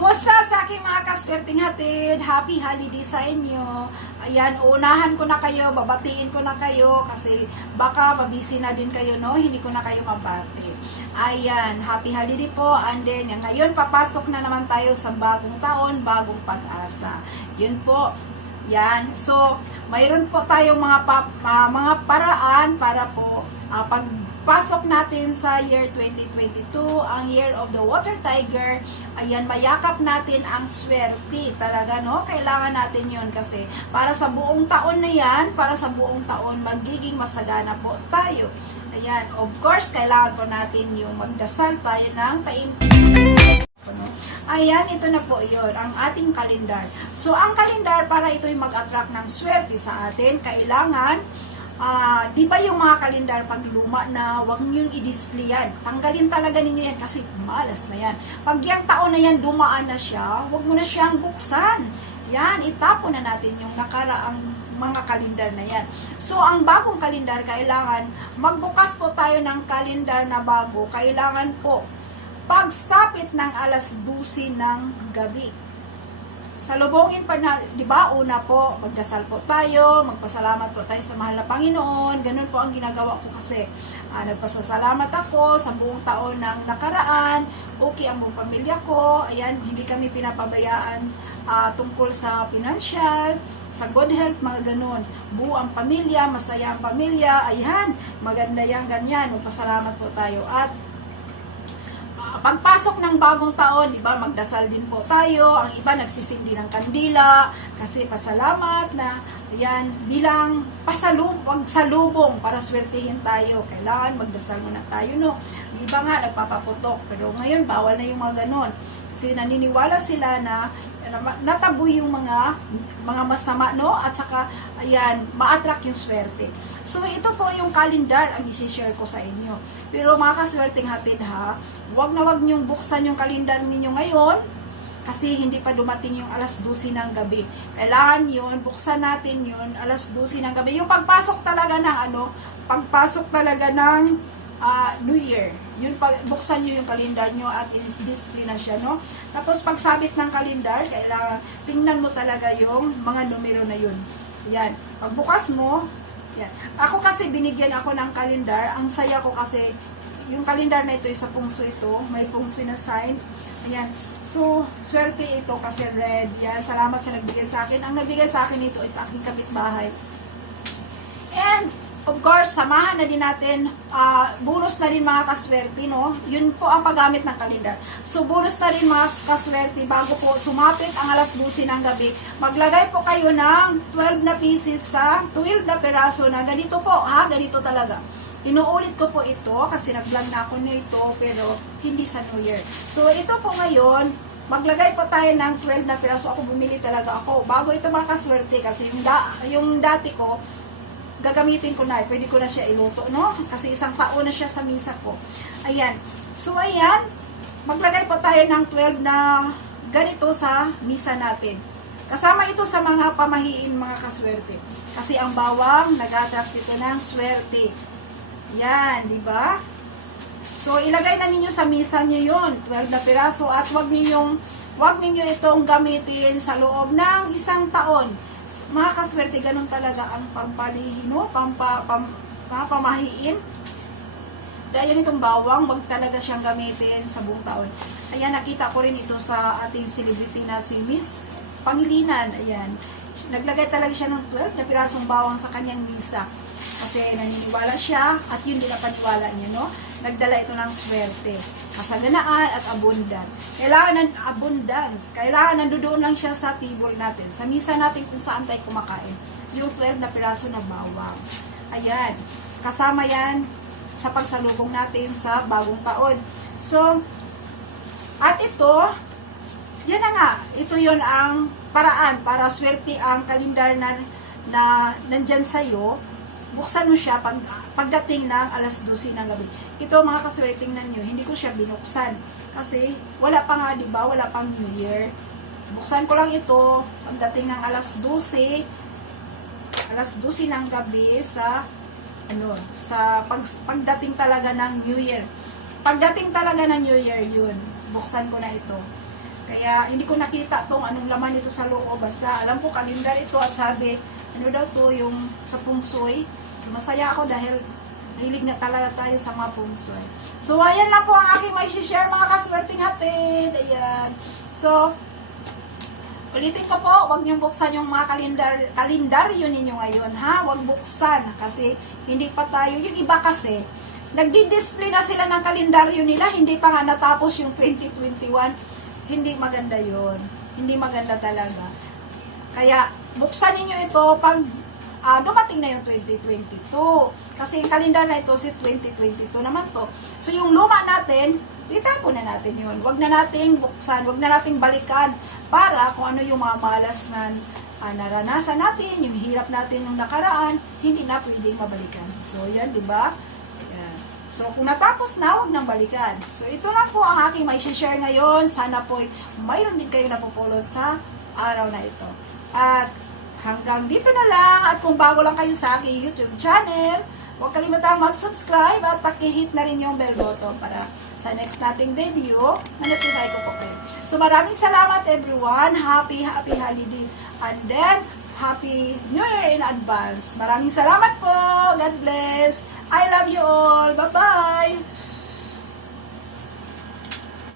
Kumusta sa aking mga kaswerteng hatid? Happy holiday sa inyo. Ayan, uunahan ko na kayo, babatiin ko na kayo kasi baka mabisi na din kayo, no? Hindi ko na kayo mabati. Ayan, happy holiday po. And then, ngayon papasok na naman tayo sa bagong taon, bagong pag-asa. Yun po. Yan. So, mayroon po tayong mga paraan para po pagpasok natin sa year 2022, ang year of the water tiger. Ayan, mayakap natin ang swerte talaga, no? Kailangan natin yun kasi para sa buong taon na yan, para sa buong taon, magiging masagana po tayo. Ayan, of course, kailangan po natin yung magdasal tayo ng taimtim. Ayan, ito na po yun, ang ating kalendar. So, ang kalendar, para ito'y mag-attract ng swerte sa atin, kailangan, di ba yung mga kalendar pag luma na, huwag nyo i-display yan. Tanggalin talaga ninyo yan kasi malas na yan. Pag yung taon na yan, dumaan na siya, huwag mo na siyang buksan. Yan, itapon na natin yung nakaraang mga kalendar na yan. So, ang bagong kalendar, kailangan, magbukas po tayo ng kalendar na bago, kailangan po, pagsapit ng alas 12 ng gabi. Salubungin pa na, di ba, una po, magdasal po tayo, magpasalamat po tayo sa mahal na Panginoon. Ganun po ang ginagawa ko kasi. Nagpasasalamat ako sa buong taon ng nakaraan, okay ang buong pamilya ko, ayan, hindi kami pinapabayaan tungkol sa financial, sa good health, mga ganun. Buo ang pamilya, masaya ang pamilya, ayan, maganda yan, ganyan, magpasalamat po tayo. At pagpasok ng bagong taon, di ba, magdasal din po tayo. Ang iba nagsisindi ng kandila kasi pasalamat na ayan, bilang pagsalubong para swertihin tayo. Kailangan magdasal muna tayo, no? Ang iba nga nagpapaputok, pero ngayon bawal na yung mga ganon. Kasi naniniwala sila na nataboy yung mga masama, no? At saka, ayan, ma-attract yung swerte. So, ito po yung calendar ang isi-share ko sa inyo. Pero mga kaswerteng hatid ha, wag na wag niyong buksan yung calendar ninyo ngayon kasi hindi pa dumating yung alas 12 ng gabi. Kailangan yun, buksan natin yun, alas 12 ng gabi. Yung pagpasok talaga ng pagpasok talaga ng New Year. Yun, buksan nyo yung kalendar nyo at i-display na siya, no? Tapos, pagsabit ng kalendar, kailangan, tingnan mo talaga yung mga numero na yun. Yan. Pagbukas mo, yan. Ako kasi, binigyan ako ng kalendar. Ang saya ko kasi, yung kalendar na ito, sa pungso ito, may pungso na sign. Ayan. So, swerte ito kasi red. Yan. Salamat sa nagbigay sa akin. Ang nagbigay sa akin ito is aking kapitbahay. And, of course, samahan na din natin, bonus na rin mga kaswerte, no? Yun po ang paggamit ng kalendar. So, bonus na rin mga kaswerte, bago po sumapit ang alas 12 ng gabi, maglagay po kayo ng 12 na pieces sa 12 na peraso na ganito po, ha? Ganito talaga. Inuulit ko po ito kasi nag-vlog na ako nito, pero hindi sa New Year. So, ito po ngayon, maglagay po tayo ng 12 na peraso. Ako bumili talaga ako. Bago ito mga kaswerte kasi yung dati ko, gagamitin ko na, pwede ko na siya iluto, no? Kasi isang taon na siya sa misa ko. Ayan. So, ayan, maglagay po tayo ng 12 na ganito sa misa natin. Kasama ito sa mga pamahiin, mga kaswerte. Kasi ang bawang, nag-attract ito ng swerte. Yan, di ba? So, ilagay na ninyo sa misa nyo yun, 12 na piraso, at wag ninyo itong gamitin sa loob ng isang taon. Mga kaswerte, ganun talaga ang pampalihin, no? Pamahiin. Gaya nitong bawang, wag talaga siyang gamitin sa buong taon. Ayan, nakita ko rin ito sa ating celebrity na si Miss Pangilinan. Ayan, naglagay talaga siya ng 12 na pirasong bawang sa kanyang misa. Kasi naniniwala siya, at yun din ang paniwala niya, no? Nagdala ito ng swerte, kasaganaan at abundant. Kailangan ng abundance. Kailangan nandoon lang siya sa table natin, sa misa natin kung saan tayo kumakain. Yung 12 na piraso na bawang. Ayan. Kasama yan sa pagsalubong natin sa bagong taon. So, at ito, yan na nga. Ito yon ang paraan para swerte ang kalendar na nandyan sa'yo. Buksan mo siya pagdating ng alas 12 ng gabi. Ito mga kaswerte, tingnan nyo, hindi ko siya binuksan. Kasi wala pa nga, diba? Wala pang New Year. Buksan ko lang ito pagdating ng alas 12 ng gabi sa pagdating talaga ng New Year. Pagdating talaga ng New Year, yun. Buksan ko na ito. Kaya hindi ko nakita tong anong laman ito sa loob. Basta alam ko kalendar ito at sabi, ano daw to yung sa pungsoy. So masaya ako dahil hilig na talaga tayo sa mga pungsoy. So ayan lang po ang aking may share mga kaswerteng hatid. Ayan. So, ulitin ko po, huwag niyong buksan yung mga kalendaryo ninyo ngayon, ha? Huwag buksan kasi hindi pa tayo, yung iba kasi, nagdi-display na sila ng kalendaryo nila, hindi pa nga natapos yung 2021. Hindi maganda yon. Hindi maganda talaga. Kaya, buksan ninyo ito pag dumating na yung 2022. Kasi yung kalendar na ito, si 2022 naman to. So, yung luma natin, itapo na natin yun. Huwag na nating buksan, huwag na nating balikan para kung ano yung mga malas na naranasan natin, yung hirap natin yung nakaraan, hindi na pwedeng mabalikan. So, yan, di ba? Ayan. So, kung natapos na, huwag nang balikan. So, ito na po ang aking may share ngayon. Sana po mayroon din kayo napupulot sa araw na ito. At hanggang dito na lang. At kung bago lang kayo sa aking YouTube channel, huwag kalimutang mag-subscribe at pakihit na rin yung bell button para sa next nating video, notify ko po kayo. So maraming salamat everyone. Happy holiday. And then, Happy New Year in advance. Maraming salamat po. God bless. I love you all. Bye-bye.